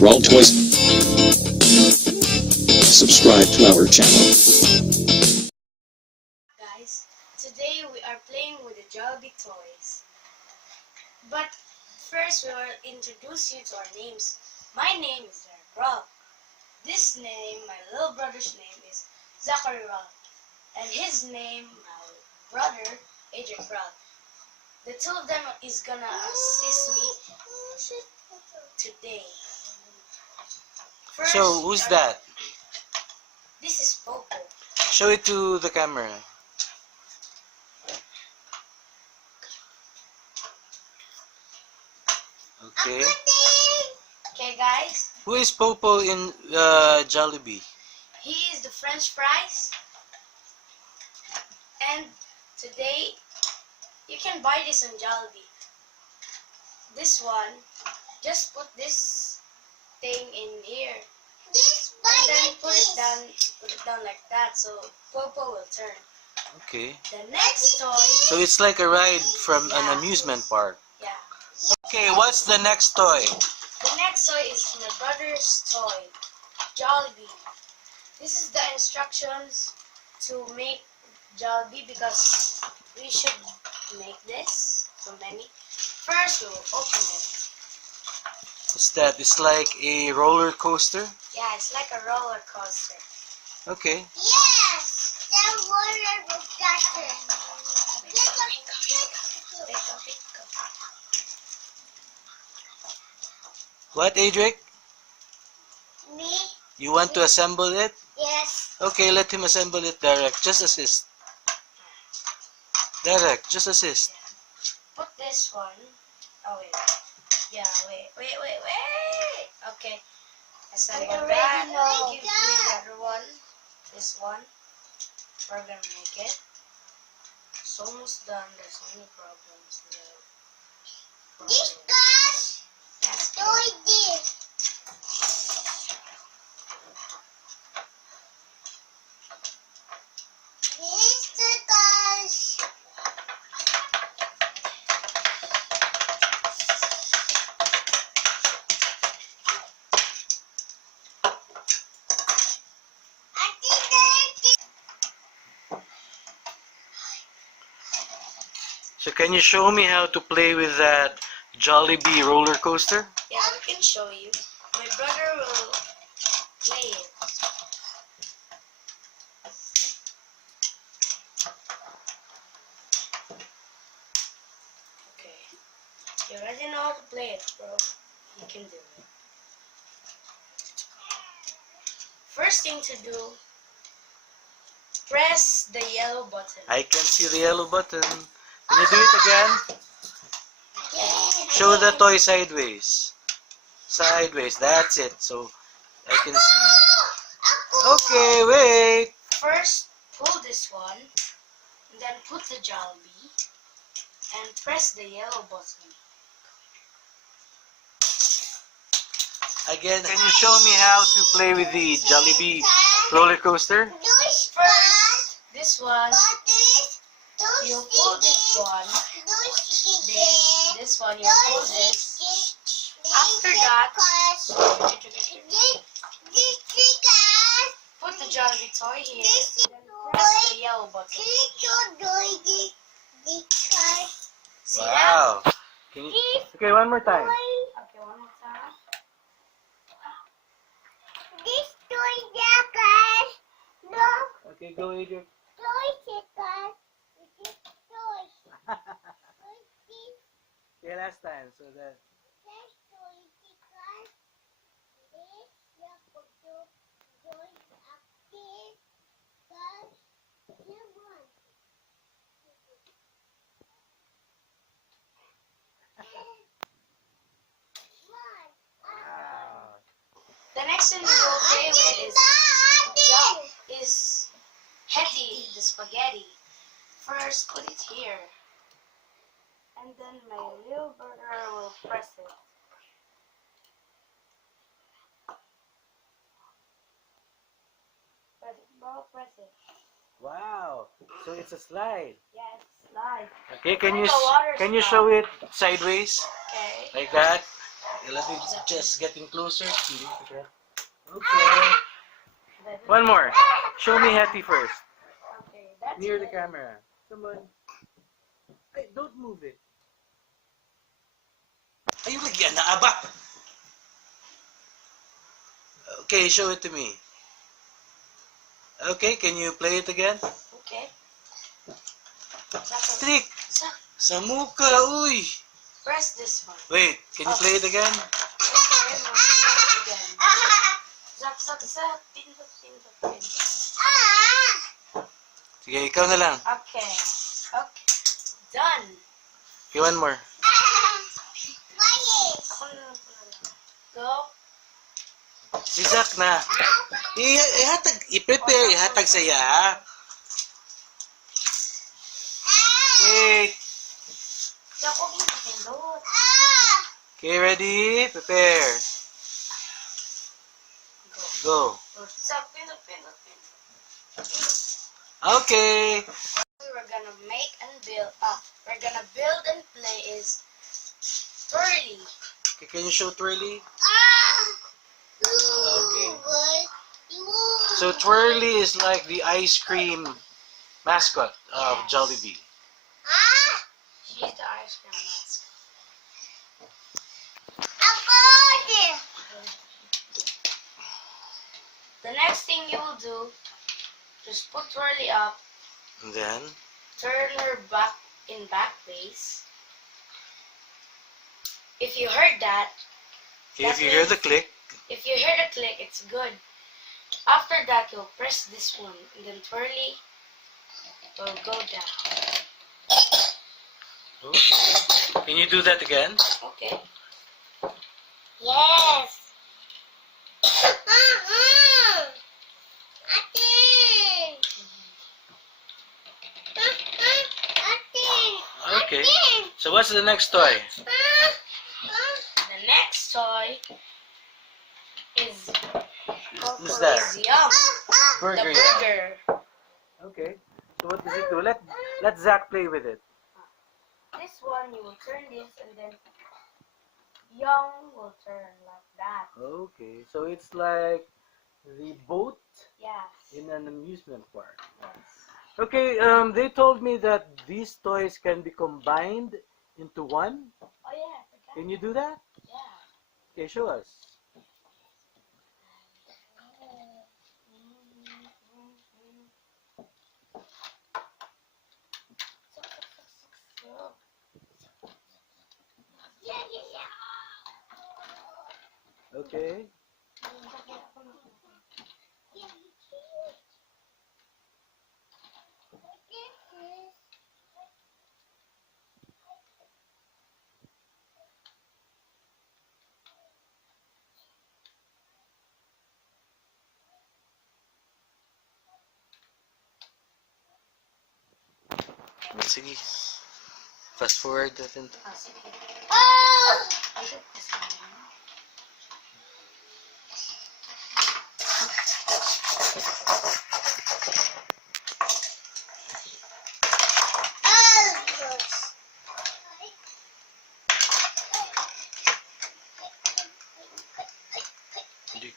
Rahl Toys. Subscribe to our channel. Guys, today we are playing with the Jollibee toys. But first we will introduce you to our names. My name is Rahl. This name, my little brother's name is Zachary Rahl. And his name, my brother, Adrian Rahl. The two of them is gonna assist me today. First, So, who's that? This is Popo. Show it to the camera. Okay. Okay, guys. Who is Popo in Jollibee? He is the French fries. And today, you can buy this on Jollibee. This one, just put this thing in here. And then put it down like that so Popo will turn. Okay. The next toy. So it's like a ride from Yeah. an amusement park. Yeah. Okay, what's the next toy? The next toy is my brother's toy, Jollibee. This is the instructions to make Jollibee because we should make this. So many. First, we will open it. What's that? It's like a roller coaster? Yeah, it's like a roller coaster. Okay. Yes, the roller coaster. What, Adric? Me? You want to assemble it? Yes. Okay, let him assemble it, Derek. Just assist. Derek, just assist. Put this one. Oh wait. Yeah, wait. Okay. Assemble I that. already know. Give me the other one. This one. We're gonna make it. It's almost done. There's many problems with This it. gosh, That's do this. This the gosh. I think that So can you show me how to play with that Jollibee roller coaster? Yeah, we can show you. My brother will play it. Okay. You already know how to play it, bro. You can do it. First thing to do, press the yellow button. I can see the yellow button. Can you do it again? Show the toy sideways. Sideways, that's it. So I can see. Okay, wait. First, pull this one, and then put the Jollibee, and press the yellow button. Again, can you show me how to play with the Jollibee roller coaster? First, this one, you pull this one, this one, you pull this. After that, put the Jollibee toy here, then press the yellow button. See that? Wow. Can you... Okay, one more time. Okay, one more time. This toy, guys. No, Okay, go, Adrian. toy, guys. This toy. Yeah, last time. So that. Wow. The next thing we will play with is Hetty, the spaghetti. First, put it here. And then my little brother will press it. Press it, bro, press it. Wow. So it's a slide. Yes, slide. Okay, Like a water can you slide. show it sideways Okay. like that? Let me just getting closer. Okay. One more. Show me Hetty first. Okay, that's Near the good. camera. Come on. Hey, don't move it. Ay, lagyan na aba. Okay, show it to me. Okay, can you play it again? Okay. Trick! Sak, Sa muka, uy! press this one. Wait, can you play it again? Again. Sak, sak, sak. Pindot, pindot, pindot. Sige, ikaw na lang. Okay. Okay. Done. Okay, one more. Ako na lang. Go. Si Zach na. Ihatag, i-prepare, ihatag saya, ha? Wait. Sak, huwag mo pindot. Okay, ready? Prepare. Go. Sak, pindot, pindot, pindot. Okay. We're gonna make and build. We're gonna build and play is Twirlie. Okay, can you show Twirlie? Okay. So Twirlie is like the ice cream mascot of Yes. Jollibee. She's the ice cream mask. The next thing you will do, just put Twirlie up, And then, turn her back in back face. If you heard that, okay, if you hear the click, if you hear the click, it's good. After that, you'll press this one, and then Twirlie will go down. okay. Can you do that again? Okay. Yes. Okay. So what's the next toy? The next toy is What's that? Yum. Burger. The yeah. burger. Okay. So what does it do? Let Zach play with it. This one, you will turn this, and then Young will turn like that. Okay. So it's like the boat Yes. in an amusement park. Yes. Okay. They told me that these toys can be combined into one. Oh yeah. I forgot. Can you do that? Yeah. Okay, show us. Okay. Sige. Fast forward natin. Sige.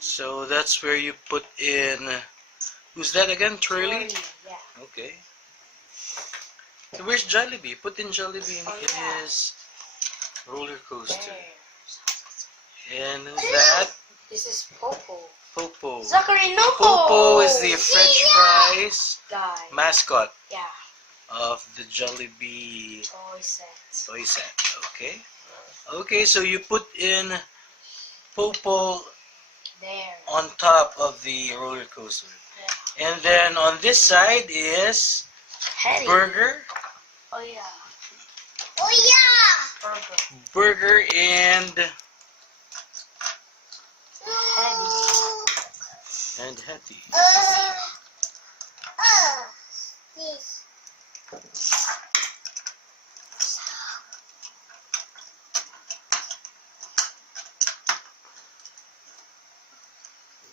So that's where you put in. Who's that again? Twirlie? Yeah. Okay. So where's Jollibee? Put in Jollibee Oh, in yeah. his roller coaster. There. And who's that? This is Popo. Popo. Zachary, no! Popo is the French fries guy. mascot Yeah. of the Jollibee Toy set. toy set. Okay. Okay, so you put in Popo There. on top of the roller coaster. Yeah. And then on this side is Hetty. burger. Oh yeah. Oh yeah. Burger and Hetty. This.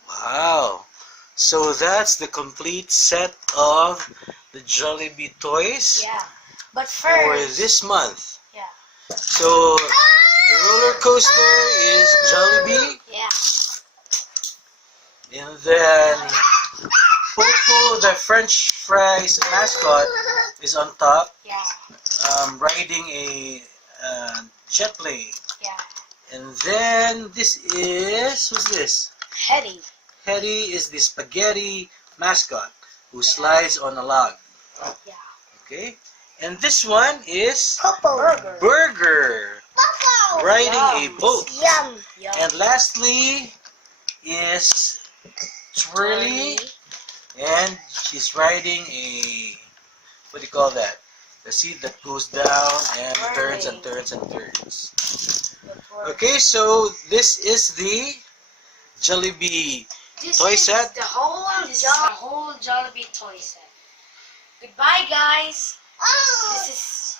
Wow. So that's the complete set of the Jollibee toys Yeah. But for first, this month. yeah. So the roller coaster is Jollibee, Yeah. and then Popo, the French fries mascot, is on top, Yeah. riding a jet plane. Yeah. And then this is, who's this? Hetty. Hetty is the spaghetti mascot who slides on a log. Yeah. Okay? And this one is Popo. Burger, Popo. riding a Yum. boat. Yum. Yum. And lastly is Twirlie, and she's riding a, what do you call that? The seat that goes down and turns and turns and turns. Okay, so this is the Jollibee This toy is set. The whole Jollibee toy set. Goodbye, guys. This is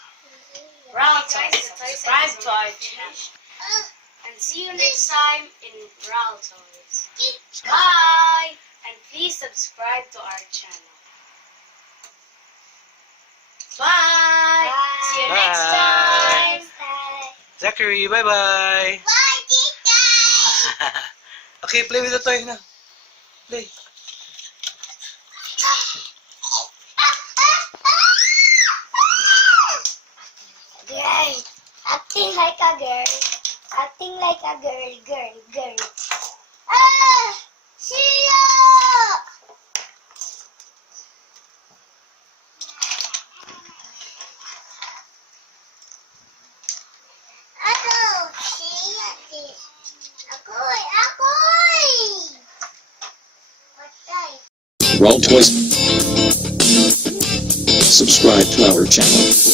Rahl. Subscribe to our channel. And see you next time in Rahl Toys. Bye! And please subscribe to our channel. Bye! See you next Bye. time! Zachary, bye-bye. Bye, Tita. Okay, play with the toy na. Play. Girl. Acting like a girl. Acting like a girl. See ya! Ano? See ya, Akoy! Patay. Rahl Toys. Subscribe to our channel.